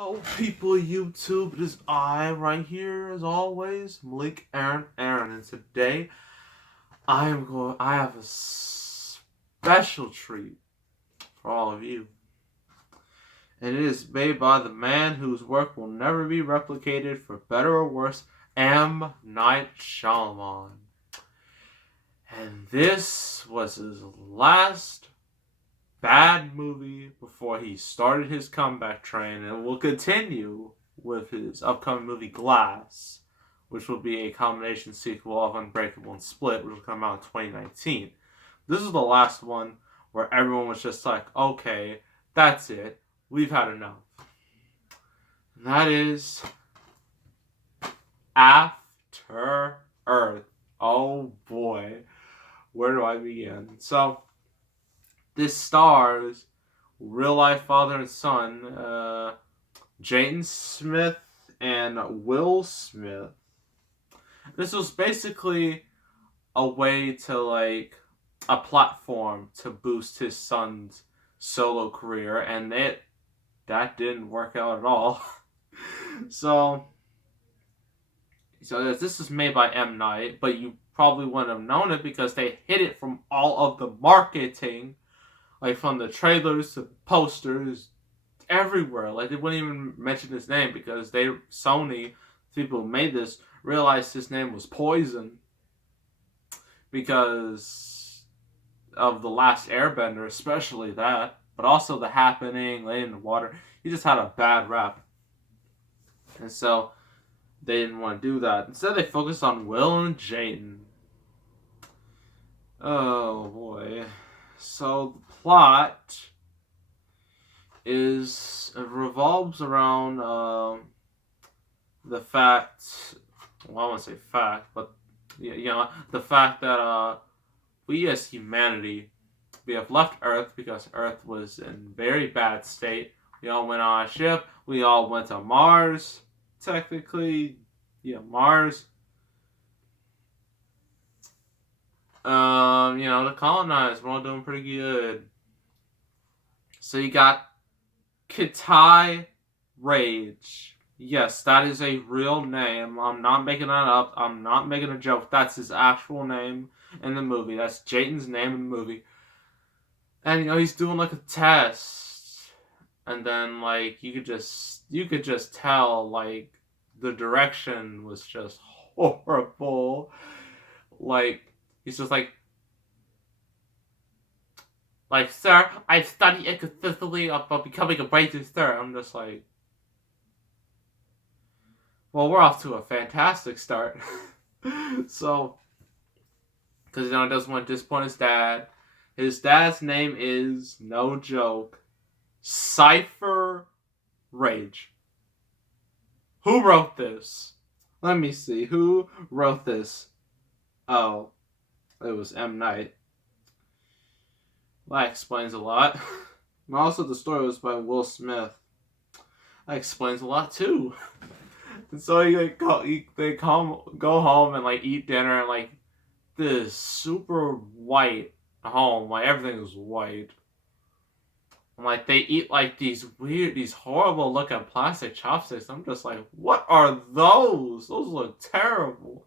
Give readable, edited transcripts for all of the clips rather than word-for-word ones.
Oh, people, YouTube, it is I right here, as always, Malik Aaron, and today I have a special treat for all of you, and it is made by the man whose work will never be replicated, for better or worse, M. Night Shyamalan. And this was his last bad movie before he started his comeback train, and will continue with his upcoming movie Glass, which will be a combination sequel of Unbreakable and Split, which will come out in 2019. This is the last one where everyone was just like, okay, that's it, we've had enough. And that is After Earth. Oh boy, where do I begin? So, this stars real life father and son, Jaden Smith and Will Smith. This was basically a way to, like, a platform to boost his son's solo career, and that didn't work out at all. so this is made by M. Night, but you probably wouldn't have known it because they hid it from all of the marketing, like from the trailers to posters, everywhere. Like, they wouldn't even mention his name because Sony, people who made this, realized his name was Poison because of The Last Airbender, especially that, but also The Happening, Lady in the Water. He just had a bad rap, and so they didn't want to do that. Instead, they focused on Will and Jaden. Oh boy. So the plot revolves around the fact. Well, I won't say fact, but the fact that we as humanity, we have left Earth because Earth was in very bad state. We all went on a ship. We all went to Mars. Technically, Mars. To colonize, we're all doing pretty good. So you got Kitai Rage. Yes, that is a real name. I'm not making that up. I'm not making a joke. That's his actual name in the movie. That's Jayden's name in the movie. And he's doing like a test, and then like you could just tell like the direction was just horrible. Like, he's just like, sir, I study inconsistently about becoming a raging sir. I'm just like, well, we're off to a fantastic start. So, because he doesn't want to disappoint his dad. His dad's name is, no joke, Cypher Rage. Who wrote this? Let me see. Who wrote this? Oh, it was M. Night. That explains a lot. And also, the story was by Will Smith. That explains a lot too. And so they go home and like eat dinner and like this super white home. Like, everything is white. And like they eat like these horrible looking plastic chopsticks. I'm just like, what are those? Those look terrible.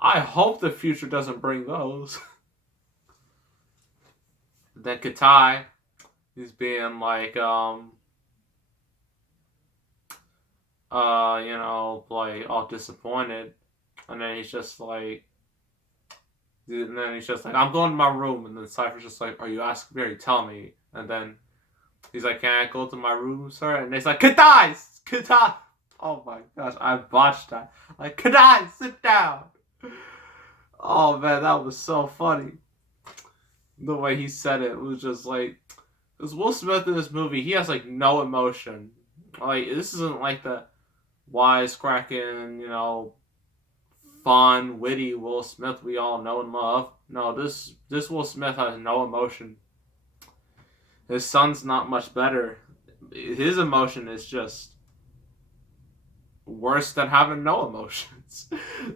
I hope the future doesn't bring those. Then Katai, he's being like, like all disappointed, and then he's just like, I'm going to my room, and then Cypher's just like, are you asking me or are you telling me? And then he's like, can I go to my room, sir? And he's like, Katai! Oh my gosh, I botched that. Like, Katai, sit down! Oh man, that was so funny. The way he said it was just like, because Will Smith in this movie, he has like no emotion. Like, this isn't like the wisecracking, fun, witty Will Smith we all know and love. No, this Will Smith has no emotion. His son's not much better. His emotion is just worse than having no emotions.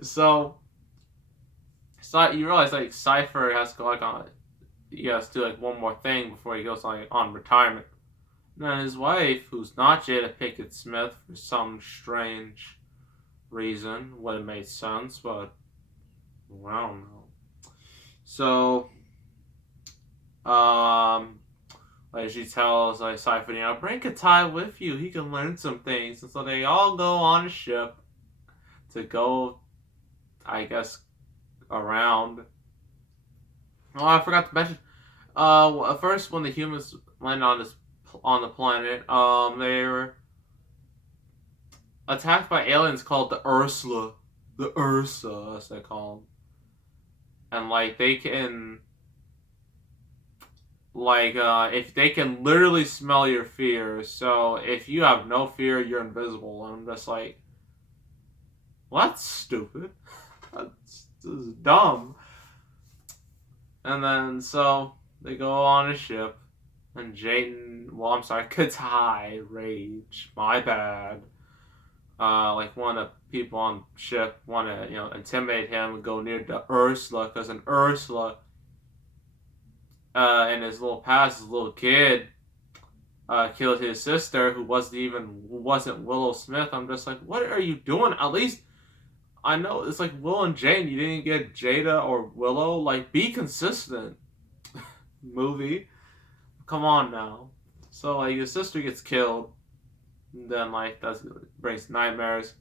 So you realize like Cypher has to go like on. He has to do like one more thing before he goes on retirement. And then his wife, who's not Jada Pinkett Smith for some strange reason, would have made sense, but well, I don't know. So, um, like she tells like Cypher, bring Katai with you. He can learn some things. And so they all go on a ship to go, I guess, around. Oh, I forgot to mention. First when the humans land on the planet, they were attacked by aliens called the Ursula, as they call them, and like they can, like if they can literally smell your fear. So if you have no fear, you're invisible. And I'm just like, well, that's stupid. This is dumb. And then so they go on a ship, and Katai, Rage, my bad. Like one of the people on the ship want to, intimidate him and go near the Ursula, because an Ursula, in his little past, his little kid, killed his sister, who wasn't Willow Smith. I'm just like, what are you doing? At least I know it's like Will and Jane. You didn't get Jada or Willow. Like, be consistent, movie. Come on now. So like, his sister gets killed. And then like that brings nightmares.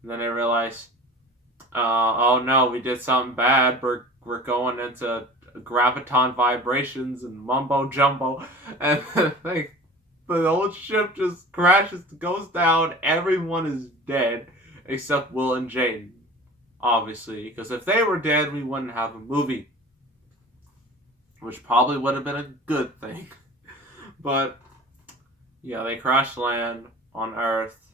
And then they realize, oh no, we did something bad. We're going into graviton vibrations and mumbo jumbo, and like the old ship just crashes, goes down. Everyone is dead except Will and Jane, obviously, because if they were dead, we wouldn't have a movie, which probably would have been a good thing. But yeah, they crash land on Earth,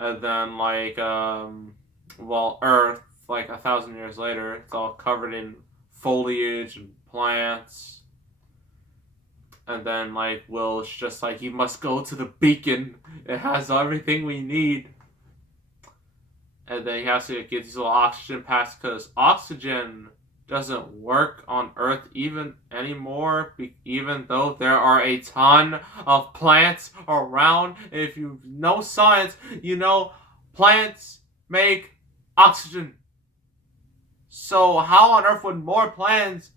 and then like Earth, like 1,000 years later, it's all covered in foliage and plants. And then like Will's just like, you must go to the beacon. It has everything we need. And then he has to get these little oxygen packs, because oxygen doesn't work on Earth even anymore, even though there are a ton of plants around. If you know science, you know plants make oxygen. So how on earth would more plants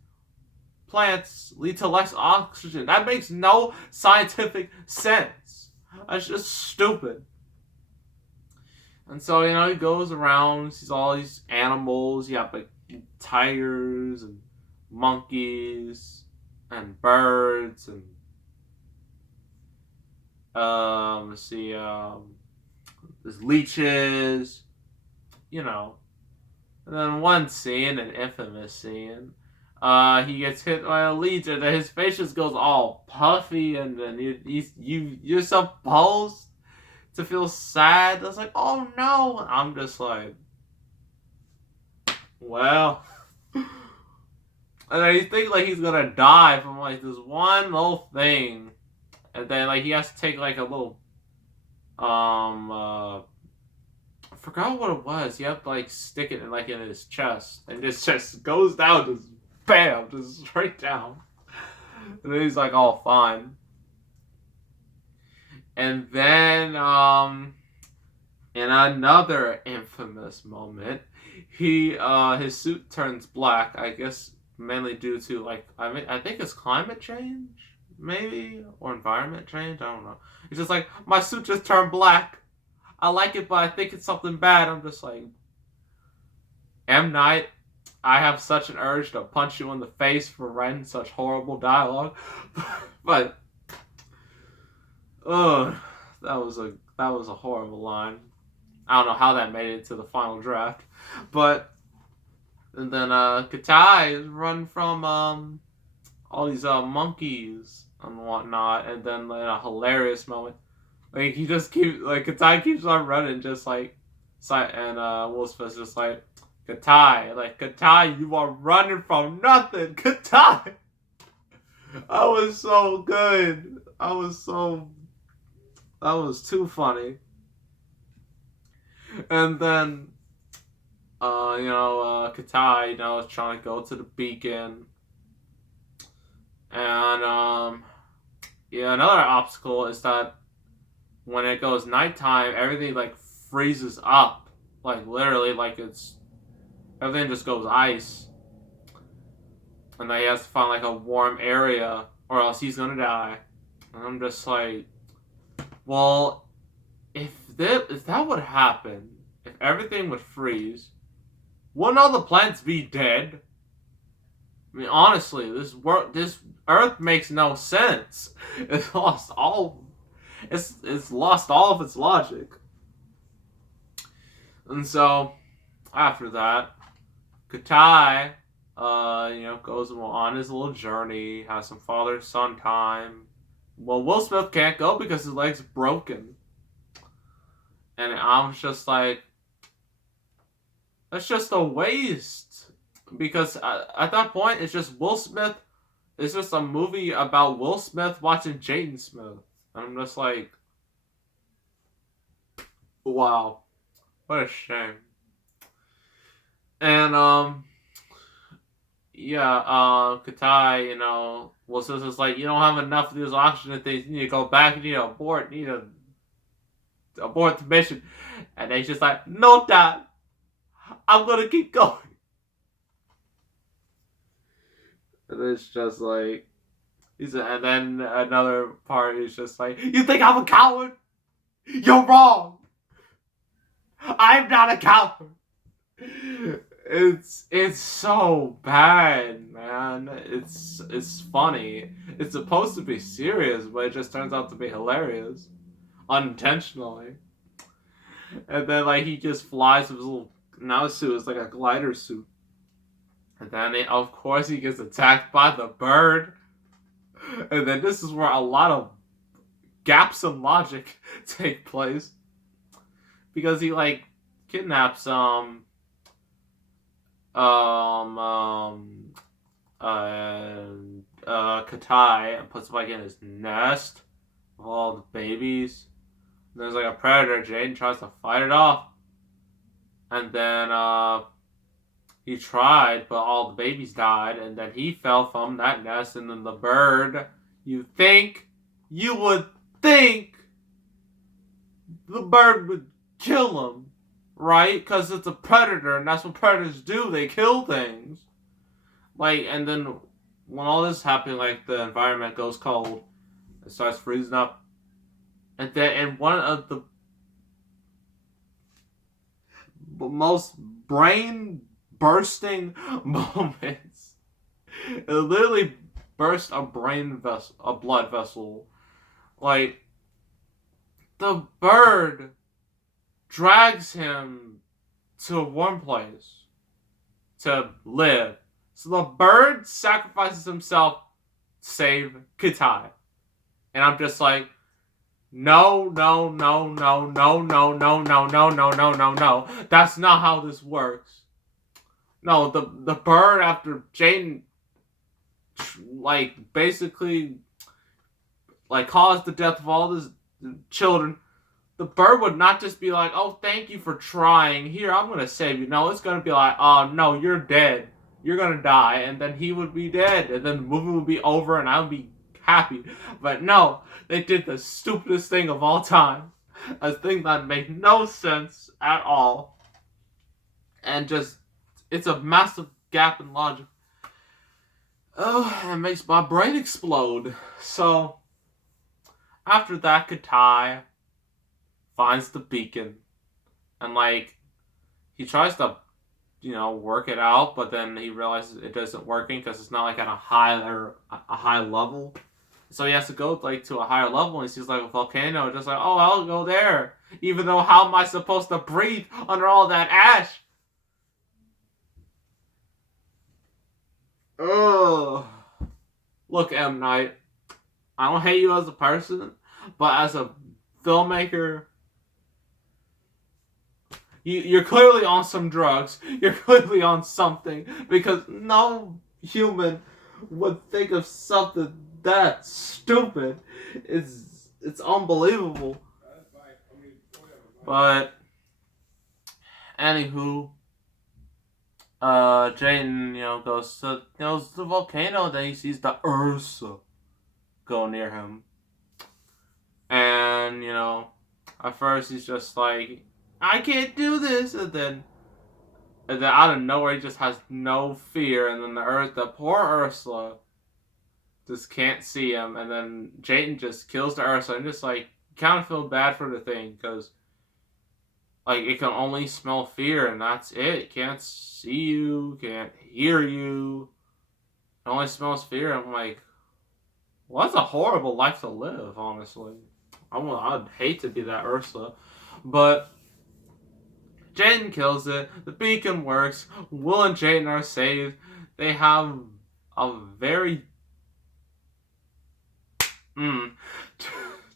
lead to less oxygen? That makes no scientific sense. That's just stupid. And so, he goes around, sees all these animals. You have like tigers and monkeys and birds and there's leeches, And then one scene, an infamous scene, he gets hit by a leech, and then his face just goes all puffy, and then you're supposed to feel sad. It's like, oh no. I'm just like, well. And then you think like he's gonna die from like this one little thing, and then like he has to take like a little I forgot what it was. You have to like stick it in his chest, and it just goes down, just bam, just straight down. And then he's like all fine. And then in another infamous moment, his suit turns black. I guess mainly due to like, I think it's climate change, maybe, or environment change. I don't know. It's just like, my suit just turned black. I like it, but I think it's something bad. I'm just like, M. Night, I have such an urge to punch you in the face for writing such horrible dialogue. But that was a horrible line. I don't know how that made it to the final draft. But and then Katai is run from all these monkeys and whatnot, and then in a hilarious moment, like he just keeps like Katai keeps on running, just like, and Will Smith's just like, Katai, you are running from nothing, Katai. I was so good. That was too funny. And then, Katai, is trying to go to the beacon. And, yeah, another obstacle is that when it goes nighttime, everything like freezes up, like literally, like it's everything just goes ice, and then he has to find like a warm area, or else he's gonna die. And I'm just like, well, if that would happen, if everything would freeze, wouldn't all the plants be dead? I mean, honestly, this Earth makes no sense. It's lost all, it's lost all of its logic. And so after that, Katai, goes on his little journey, has some father-son time. Well, Will Smith can't go because his leg's broken, and I'm just like, that's just a waste. Because at that point, it's just Will Smith. It's just a movie about Will Smith watching Jaden Smith. And I'm just like, wow, what a shame. And Katai, Will Smith is like, you don't have enough of these oxygen things. You need to go back. You need to abort. You need to abort the mission. And he's just like, no, Dad, I'm gonna keep going. And it's just like, and then another part is just like, you think I'm a coward? You're wrong. I'm not a coward. It's so bad, man. It's funny. It's supposed to be serious, but it just turns out to be hilarious, unintentionally. And then like he just flies with his little now suit. It's like a glider suit. And then, of course, he gets attacked by the bird. And then this is where a lot of gaps in logic take place. Because he, like, kidnaps, Katai and puts him, like, in his nest with all the babies. And there's, like, a predator. Jaden tries to fight it off. And then, he tried, but all the babies died, and then he fell from that nest, and then the bird, you would think the bird would kill him, right? Because it's a predator, and that's what predators do, they kill things. Like, and then when all this happened, like, the environment goes cold, it starts freezing up, and one of the most brain-bursting moments. It literally burst a blood vessel. Like, the bird drags him to a warm place to live. So the bird sacrifices himself to save Katai. And I'm just like, no. That's not how this works. No, the bird, after Jaden, like, basically, like, caused the death of all his children, the bird would not just be like, oh, thank you for trying. Here, I'm going to save you. No, it's going to be like, oh, no, you're dead. You're going to die. And then he would be dead. And then the movie would be over and I would be happy. But no, they did the stupidest thing of all time. A thing that made no sense at all. And just, it's a massive gap in logic. Oh, it makes my brain explode. So, after that, Katai finds the beacon. And, like, he tries to, work it out, but then he realizes it isn't working because it's not, like, at a high level. So he has to go, like, to a higher level, and he sees, like, a volcano, just like, oh, I'll go there. Even though, how am I supposed to breathe under all that ash? Ugh. Look, M. Night, I don't hate you as a person, but as a filmmaker, you're clearly on some drugs. You're clearly on something, because no human would think of something that stupid. It's unbelievable. But anywho, Jaden, goes to the volcano. Then he sees the Ursa go near him, And, at first he's just like, I can't do this. And then out of nowhere, he just has no fear. And then the poor Ursula just can't see him. And then Jayden just kills the Ursula. And just like, kind of feel bad for the thing. Because, like, it can only smell fear. And that's it. It can't see you. Can't hear you. It only smells fear. I'm like, well, that's a horrible life to live, honestly. I'd hate to be that Ursula. But Jayden kills it. The beacon works. Will and Jayden are saved. They have a very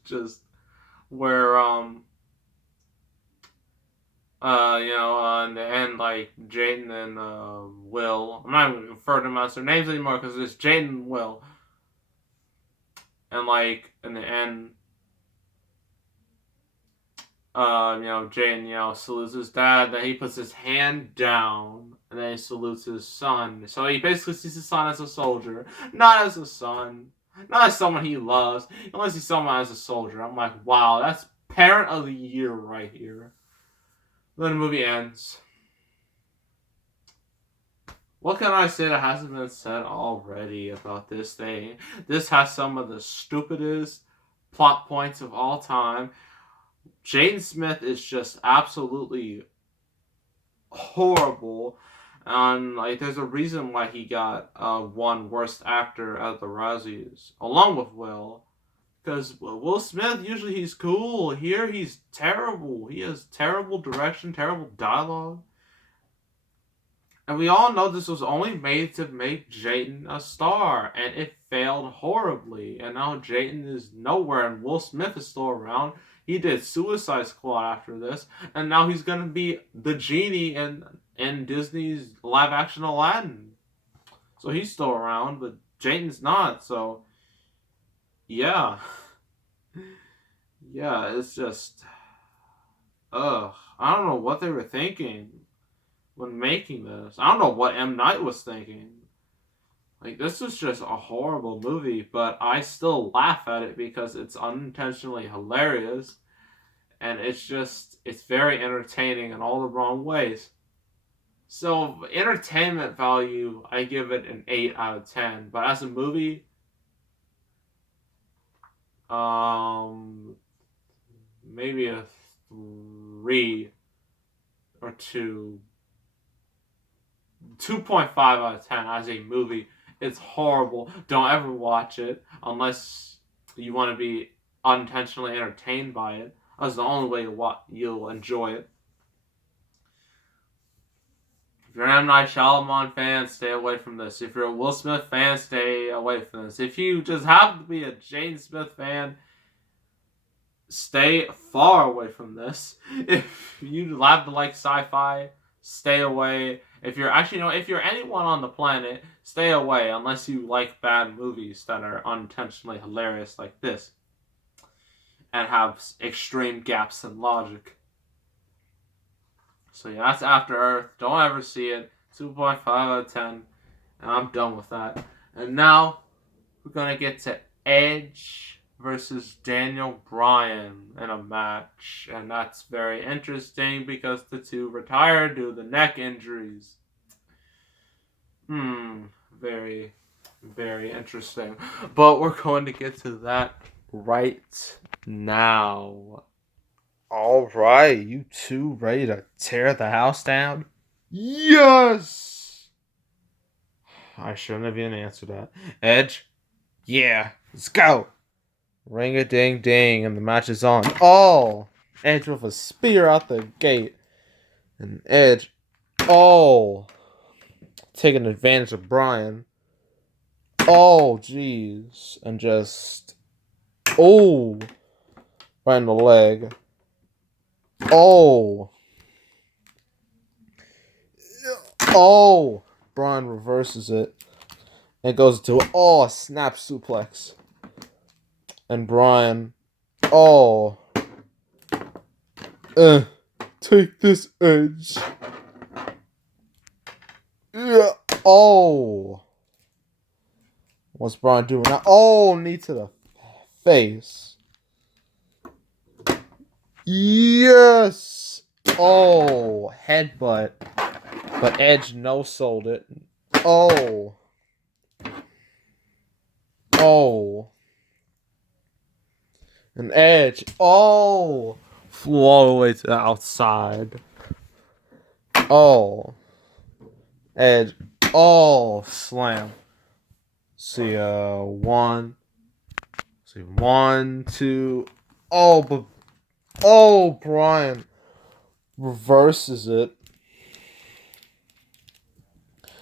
just where in the end, like Jayden and Will. I'm not even referring to them as their names anymore because it's Jayden and Will. And like in the end, Jayden, salutes his dad. Then he puts his hand down, and then he salutes his son. So he basically sees his son as a soldier, not as a son, not as someone he loves. He only sees someone as a soldier. I'm like, wow, that's parent of the year right here. Then the movie ends. What can I say that hasn't been said already about this thing? This has some of the stupidest plot points of all time. Jaden Smith is just absolutely horrible. And like, there's a reason why he got won Worst Actor at the Razzies, along with Will. Because Will Smith, usually he's cool. Here he's terrible. He has terrible direction, terrible dialogue. And we all know this was only made to make Jayden a star. And it failed horribly. And now Jayden is nowhere and Will Smith is still around. He did Suicide Squad after this. And now he's going to be the genie in Disney's live-action Aladdin. So he's still around, but Jayden's not. So, yeah. Yeah, it's just... I don't know what they were thinking when making this. I don't know what M. Night was thinking. Like, this was just a horrible movie, but I still laugh at it because it's unintentionally hilarious. And it's very entertaining in all the wrong ways. So, entertainment value, I give it an 8 out of 10. But as a movie, maybe a 3 or 2. 2.5 out of 10 as a movie. It's horrible. Don't ever watch it unless you want to be unintentionally entertained by it. That's the only way you'll enjoy it. If you're an M. Night Shyamalan fan, stay away from this. If you're a Will Smith fan, stay away from this. If you just happen to be a Jaden Smith fan, stay far away from this. If you have to like sci-fi, stay away. If you're anyone on the planet, stay away unless you like bad movies that are unintentionally hilarious like this and have extreme gaps in logic. So yeah, that's After Earth. Don't ever see it. 2.5 out of 10. And I'm done with that. And now we're going to get to Edge versus Daniel Bryan in a match. And that's very interesting because the two retired due to neck injuries. Very, very interesting. But we're going to get to that right now. Alright, you two ready to tear the house down? Yes! I shouldn't have even answered that. Edge? Yeah, let's go! Ring-a-ding-ding, and the match is on. Oh! Edge with a spear out the gate. And Edge, taking advantage of Bryan. Oh, jeez. And just, right in the leg. Bryan reverses it. And goes to a snap suplex. And Bryan, take this, Edge. Yeah. What's Bryan doing now? Knee to the face. Yes! Oh, headbutt. But Edge no-sold it. Oh. Oh. And Edge. Oh. Flew all the way to the outside. Oh. Edge. Oh. Slam. See, one. See, 1, 2. Oh, but. Oh, Bryan reverses it.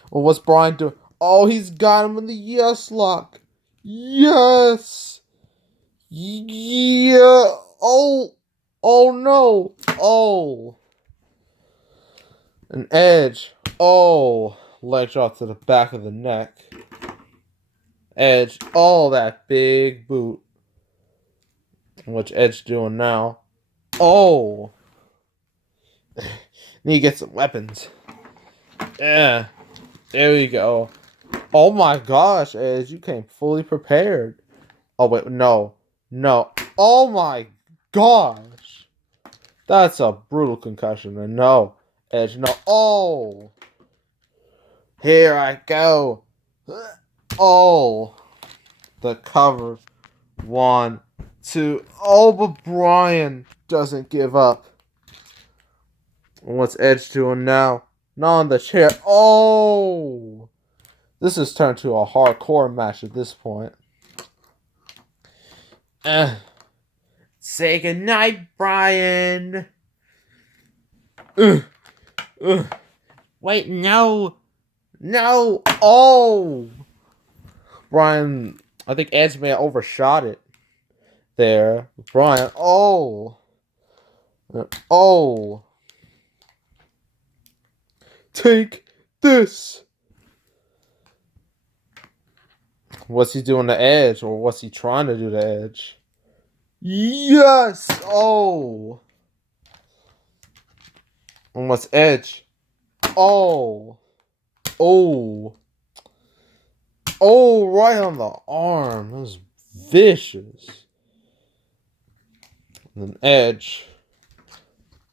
Well, what's Bryan doing? Oh, he's got him in the yes lock. Yes. Yeah. Oh. Oh no. Oh. An Edge. Oh. Leg drop to the back of the neck. Edge. Oh, that big boot. What's Edge doing now? Oh. Need to get some weapons. Yeah. There we go. Oh my gosh, Edge, you came fully prepared. Oh wait, no. No. Oh my gosh. That's a brutal concussion. And no. Edge, no. Oh. Here I go. Oh. The cover. 1, 2. Oh, but Bryan doesn't give up. What's Edge doing now? Not on the chair. Oh. This has turned to a hardcore match at this point. Say goodnight, Bryan. Wait, no. No. Oh. Bryan, I think Edge may have overshot it there. Bryan, oh. Oh. Take this. What's he doing to Edge? Or what's he trying to do to Edge? Yes! Oh! And what's Edge? Oh! Oh! Oh, right on the arm. That was vicious. And then Edge.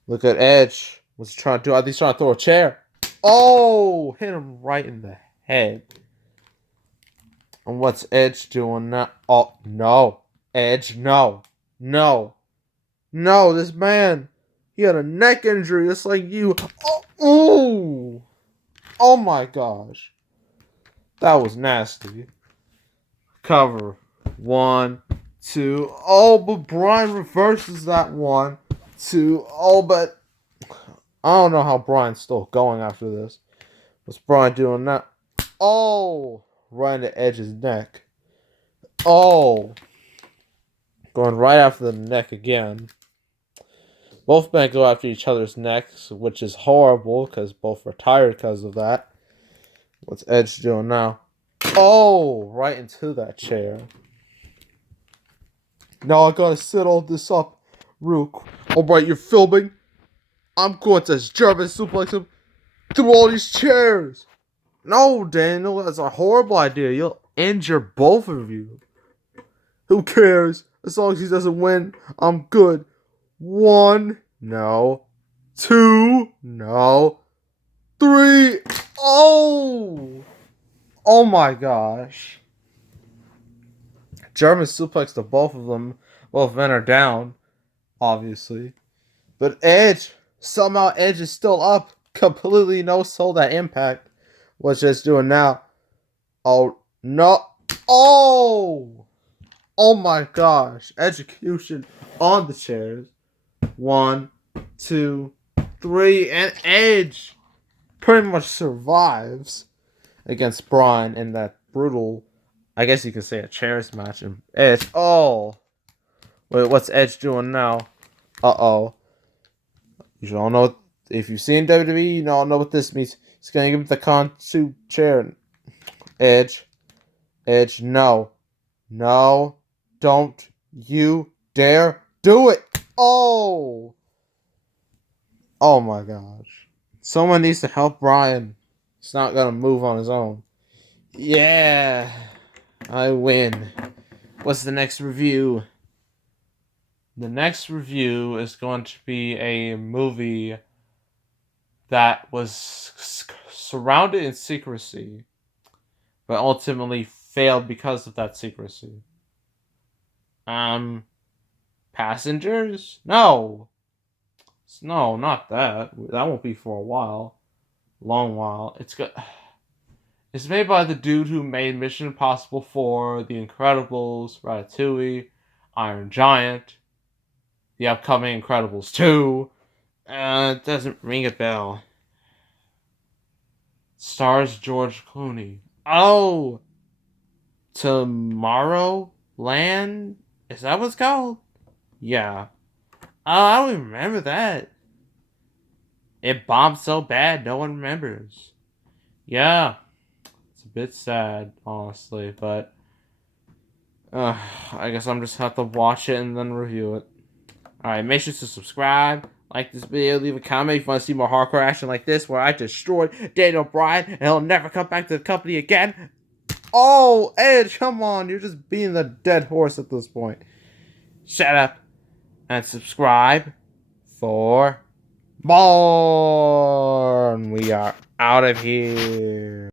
Look at Edge. What's he trying to do? I think he's trying to throw a chair. Oh! Hit him right in the head. And what's Edge doing now? Oh, no. Edge, no. No. No, this man. He had a neck injury just like you. Oh, ooh. Oh my gosh. That was nasty. Cover. 1, 2. Oh, but Bryan reverses that 1, 2. Oh, but I don't know how Bryan's still going after this. What's Bryan doing now? Oh. Right into Edge's neck. Oh. Going right after the neck again. Both men go after each other's necks, which is horrible because both retired because of that. What's Edge doing now? Oh, right into that chair. Now I gotta set all this up real quick. Alright, you're filming. I'm going to German suplex him through all these chairs. No, Daniel, that's a horrible idea. You'll injure both of you. Who cares? As long as he doesn't win, I'm good. 1, no. 2, no. 3, oh! Oh my gosh. German suplex to both of them. Both men are down, obviously. But Edge, somehow Edge is still up. Completely no-sold that Impact. What's just doing now? Oh, no. Oh! Oh my gosh. Execution on the chairs. 1, 2, 3. And Edge pretty much survives against Bryan in that brutal, I guess you could say, a chairs match. And Edge. Oh. Wait, what's Edge doing now? Uh-oh. You should all know. If you've seen WWE, you all know what this means. He's going to give him the Kansu chair. Edge. Edge, no. No. Don't you dare do it. Oh. Oh my gosh. Someone needs to help Bryan. He's not going to move on his own. Yeah. I win. What's the next review? The next review is going to be a movie that was surrounded in secrecy, but ultimately failed because of that secrecy. Passengers? No, not that. That won't be for a while, long while. It's good. It's made by the dude who made Mission Impossible 4, The Incredibles, Ratatouille, Iron Giant, the upcoming Incredibles 2. It doesn't ring a bell. Stars George Clooney. Oh! Tomorrowland? Is that what it's called? Yeah. Oh, I don't even remember that. It bombed so bad, no one remembers. Yeah. It's a bit sad, honestly, but I guess I'm just have to watch it and then review it. Alright, make sure to subscribe, like this video, leave a comment if you want to see more hardcore action like this where I destroyed Daniel Bryan and he'll never come back to the company again. Oh, Edge, come on, you're just being the dead horse at this point. Shut up and subscribe for more. We are out of here.